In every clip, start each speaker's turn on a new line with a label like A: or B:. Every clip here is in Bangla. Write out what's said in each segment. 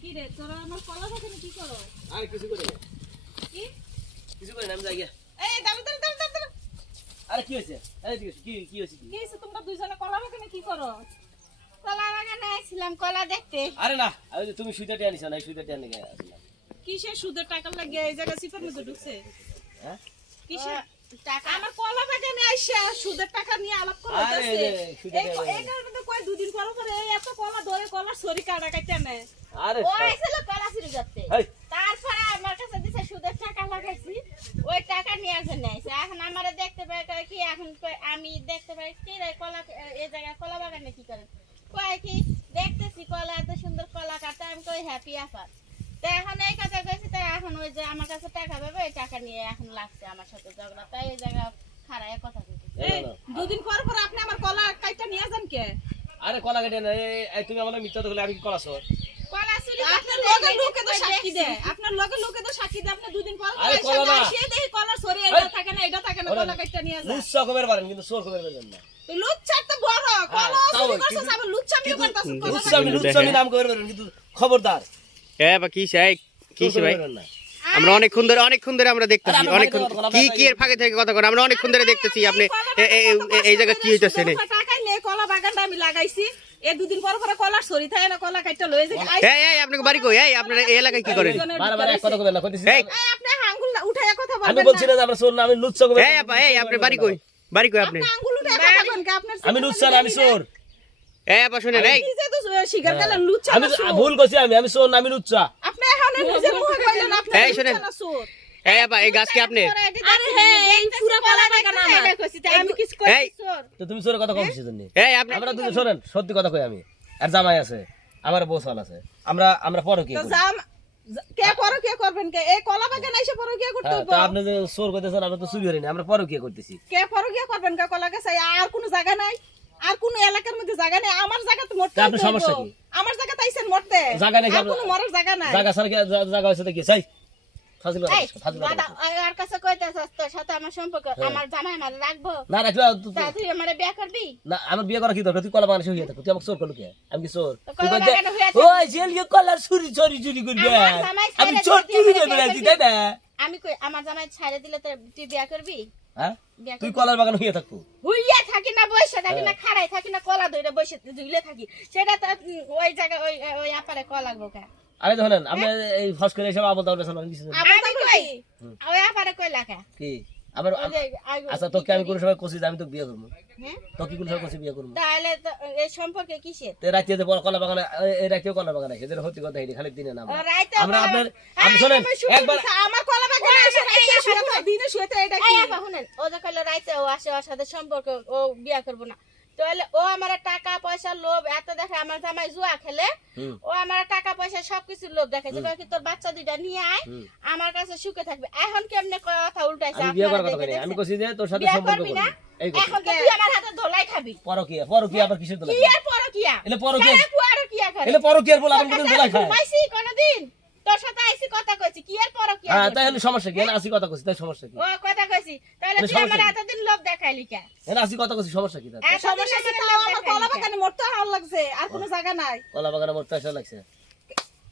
A: কি
B: রে তোরা আমার কলা পাকে কি করো
C: আর কিছু করে না
B: কি
C: কিছু করে না।
B: এই দাঁড়া দাঁড়া দাঁড়া দাঁড়া
C: আরে কি হয়েছে কি হয়েছে কি
B: হয়েছে তোমরা দুইজনে কলা পাকে কি করো
D: কলা বাগানে আসছিলাম কলা দেখতে।
C: আরে না আমি তুমি সুইটা টেনে না গিয়ে আসলাম।
B: কিসের সুদের টাকা লাগে? এই জায়গা সিফার মধ্যে ঢুকছে।
C: হ্যাঁ?
B: কিসের?
D: টাকা।
B: আমার কলা বাগানে আইসা সুদের টাকা নিয়ে আলাপ করা
C: আরে এই
B: কারণে তো কয় দুদিন পর পরে এই এত কলা ধরে কলার সরি কাটা কাটতে নেয়
C: আরে
D: ও আসছিল কলা চুরি করতে। তারপরে আমার কাছে দিছে সুদের টাকা লাগাইছি। ওই টাকা নেওয়ার জন্য আইছে। এখন আমারে দেখতে পাই কি এখন আমি দেখতে পাই কি রে কলা এই জায়গায় কলা বাগানে কি করেন কয় কি দেখতেছি কলা এত সুন্দর কলা কাটা আমি কই হ্যাপি আপার। তো এখন এই কথা কইছি তো এখন ওই যে আমার কাছে টাকা পাবে ওই টাকা নিয়ে এখন লাগছে আমার সাথে ঝগড়া। তাই এই জায়গা খারাপ কথা কইছি
C: এই
B: এই,
C: না, না।
B: দুদিন পর পর আপনি আমার কলা কাইটা নিয়ে যান কে?
C: আরে কলা কেটে না এই- এই তুমি আমার মিথ্যা তো আমি কলা সর?
D: কলা চুরি
B: আপনার
D: করতে
B: লোকে তো সাক্ষী দেয় আপনার লগে লোকে তো সাক্ষী দেয় আপনি দুদিন পর পর
C: আরে কলা না।
B: আসিয়ে দেখি কলা সরি এটা থাকে না এটা থাকে না কলা কাইটা নিয়ে
C: পারেন কিন্তু সোর কমের পারেন না।
B: তো লুচ্চার
C: খবরদার।
E: হ্যাঁ বা কি চাই কি ভাই?
C: কমের পারেন না।
E: আমরা অনেকক্ষণ ধরে অনেকক্ষণ ধরে আমরা দেখতেছি অনেকক্ষণ
C: ফাঁকে কথা বলব,
E: কি কি এর ফাঁকে থেকে কথা কর আমরা অনেকক্ষণ ধরে দেখতেছি আপনি এ- এ- এ- এই জায়গা কি হইতাছে রে
B: টাকাই নেই কলা বাগানটা আমি লাগাইছি। এই দুদিন পর পর কলা সরি থাকে না কলা কাইটা লয়ে যাই
E: এই এই আপনাকে বাড়ি কই? এই আপনার এই এলাকায় কি করেন?
C: বারবার এক কথা কবেন না কইতেছি
E: এই
B: আপনি আঙ্গুল উঠাইয়া কথা
C: আমি বলছি না। আমরা না আমি লুচ্ছা কমের
E: এই আপা এই আপনার বাড়ি কই? বাড়ি কই আপনি?
B: আপনি আঙ্গুল
C: আমি আমি। ভুল করছি আমি আমি আমি লুচ্ছা
E: এই শোনেন। এই আপা এই গাছ কি আপনি
B: হ্যাঁ
C: তুমি সোরের কথা জন্য
E: এই
C: আমরা দুজন শোনেন সত্যি কথা কই আমি। আর জামাই আছে আমার বউ আছে। আমরা আমরা পরে কি
B: তো
C: করি?
B: জাম কে পরো কে করবেন কে? এই কলা বাগান এসে পরো কে করতে
C: হ্যাঁ, আপনি যে সোর কইতেছেন আমরা তো চুরি করিনি আমরা পরে কি করতেছি।
B: কে পরো কে করবেন কে কলা গাছে? আর কোনো জায়গা নাই? আর কোনো এলাকার মধ্যে জায়গা নেই? আমার জায়গা তো মরতে
C: আপনার সমস্যা কি?
B: আমার জায়গা তাইছেন মরতে।
C: জায়গা নেই?
B: কোনো মরার জায়গা নাই।
C: জায়গা কি চাই
D: কাছে কইতেছস, তোর সাথে আমার সম্পর্ক, আমার জামাই রাখব?
C: না
D: তুই আমারে বিয়ে করবি?
C: না আমার বিয়ে করা কি দরকার তুই কলা হয়ে থাকো তুই আমাকে চোর করল কে আমি কি চোর
D: তো
C: তুই
D: কলা
C: বলতে,
D: বাগানে হয়ে
C: ওই জেল গিয়ে কলার চুরি চুরি চুরি করবি আমি চোর চুরি
D: আমাকে
C: করে বেড়াচ্ছি না
D: আমি কই, আমার জামাই ছাইড়ে দিলে তুই বিয়ে করবি?
C: হ্যাঁ তুই কলার বাগানে হয়ে থাকব
D: হুইয়া থাকি না, বইসা থাকি
C: হ্যাঁ।
D: না, খাড়াই থাকি না, কলা ধইরা বইসা ঝুলে থাকি। সেটা তো ওই জায়গায় ওই ওই আপারে কলা লাগবো কা?
C: আরে ধরেন আপনি এই ফস করে এসব আবল তাবল শোনান কিছু
D: আমি কই? ওই আপারে কইলা কা?
C: কি
D: আগ-
C: আচ্ছা তোকে আমি কোনো সময় কষি আমি তোকে বিয়ে করব।
D: হ্যাঁ?
C: তোকে কোনো সময় কষি বিয়ে করব।
D: তাহলে এই সম্পর্কে কিসের?
C: তো রাতে যে বড় কলা বাগানে এই- রাতেও কলা বাগানে এদের সত্যি কথা হেঁটে খালি দিনে নাম। আমরা আপনার শোনেন
D: আমি শুনি
C: একবার
B: আমার কলা বাগানে এসে রাইতে শুয়ে থাকে, দিনে শুয়ে থাকে, এটা কি?
D: শুনেন, ও যে কইলো রাইতে ও আসে ওর সাথে সম্পর্ক ও বিয়ে করব না। তাহলে ও আমার টাকা পয়সা লোভ এত দেখে আমার জামাই জুয়া খেলে ও আমার টাকা পয়সা সবকিছু লোভ দেখে যে কি তোর বাচ্চা দুইটা নিয়ে আয় আমার কাছে সুখে থাকবে। এখন কেমনে কথা উল্টাইছে
C: আমি
D: দেখছেন?
C: যে তোর সাথে সম্পর্ক
D: এখন তো তুই আমার হাতে ধোলাই খাবি।
C: পরকিয়া পরকিয়া আবার কিসের দোলাই
D: কি আর পরকিয়া?
C: এলে পরকিয়া। এলে পরকিয়ার বলে
D: আমি
C: খায়।
D: কোনোদিন। তোর সাথে আইসি কথা কইছি কি আর পরকিয়া
C: হ্যাঁ সমস্যা কি? আসি কথা কইছি তাই সমস্যা কি?
D: ও কথা কইছি তাহলে
C: মানে
D: তুই আমার এতদিন লোভ দেখাইলি কে?
C: আসি কথা কইছি সমস্যা কি? তার
B: সমস্যা কি
D: আমার
B: তাও আমার কলা বাগানে মরতে ভালো লাগছে আর কোনো জায়গা নাই।
C: কলা বাগানে মরতে আসা লাগছে।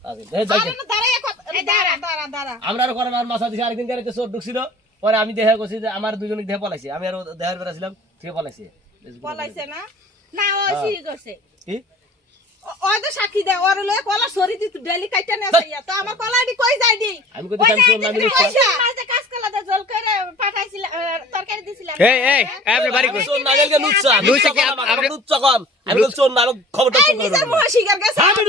C: আগে, এই যাই
B: আরে না, দাঁড়াইয়া কথা-
D: এই দাঁড়া।
B: দাঁড়া, দাঁড়া।
C: আমরা আর করে আমার মাথা দিছে আরেকদিন গাড়িতে চোর ঢুকছিল পরে আমি দেখা করছি যে আমার দুজনে দেহে পলাইছি। আমি আর দেহের বেড়া ছিলাম ঠিক পলাইছি।
B: পলাইছে না?
D: না ও
C: হ্যাঁ।
D: করছে।
C: কি?
B: সাক্ষী ওর লয়ে কলা সরি দিত ডেলি কাইটা নিয়ে যাইয়া তো আমার কলা এটি কই যাই দি?
C: আমি কইতে আমি চোর নামি
D: ওই যে মাঝে কাঁচকলাতে জল করে পাঠাইছিলাম তরকারি দিছিলাম
E: এই এই এই বাড়ি কই?
C: চোর না গেলে নুচ্ছা
E: নুচ্ছা
C: নুচ্ছা
E: কি?
C: আমি
E: আপনি-
C: নুচ্ছা কম। আমি তো না খবরটা চোর
B: নিজের মুহে স্বীকার গেছে
C: আমি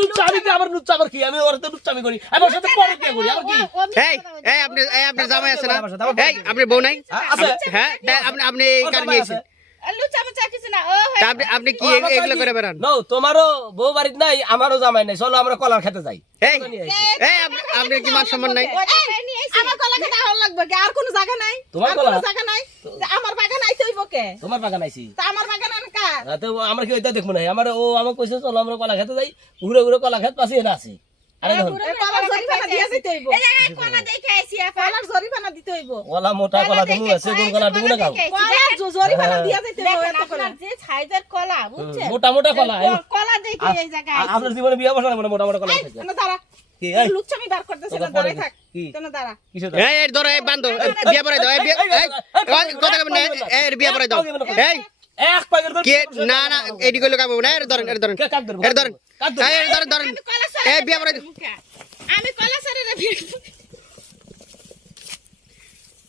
C: নুচ্ছা আমি কি? আমি ওর তো নুচ্ছা আমি করি। আমি ওর সাথে পরে কি করি আবার কি?
E: এই এই আপনি এই আপনার জামাই আছে না? এই আপনি বউ নাই?
C: হ্যাঁ, আছে।
E: হ্যাঁ আপনি আপনি এই কার নিয়েছেন আপনি কি
C: আমার
E: এগুলো করে বেড়ান?
C: তোমারও বউ নাই আমারও জামাই নাই চলো আমরা কলার খেতে যাই।
E: এই এই আপনি আপনি কি মান সম্মান নাই?
B: আমার কলা খেতে ভালো লাগবে আর কোনো জায়গা নাই?
C: তোমার কলা?
B: জায়গা নাই? তা আমার বাগান আইতে হইব কে?
C: তোমার বাগান আইছি।
B: তা আমার বাগান আন
C: তো আমরা কি ওইটা দেখব না? আমার ও আমাকে কইছে চলো আমরা কলা খেতে যাই ঘুরে ঘুরে কলা খেত পাশে আছি আরে
D: কলা
C: মোটা তুমি আছে কোন কলা তুমি না খাও
B: দিয়ে
D: যে সাইজের কলা বুঝছেন
C: মোটা মোটা কলা
D: কলা দেখে এই জায়গায়
C: আপনার জীবনে বিয়ে বসা না মোটা মোটা কলা খাইছে
B: না দাঁড়া
C: কি এই
B: লুচ্ছামি বার করতেছে না দাঁড়াই থাক
C: কি
B: কেন দাঁড়া
C: কিসে
E: এই এই ধরো এই বিয়ে পড়াই দাও এই কথা না এই বিয়ে পড়াই দাও এই
C: এক পাকের
E: কে? না না এডি কইলো কাম না এর ধরেন এর ধরেন।
C: কে কাক ধরবো?
E: এর ধরেন
C: কাক ধরবো?
E: এই এর ধরেন ধরেন। এ বিয়া পড়াই
D: আমি কলা সারে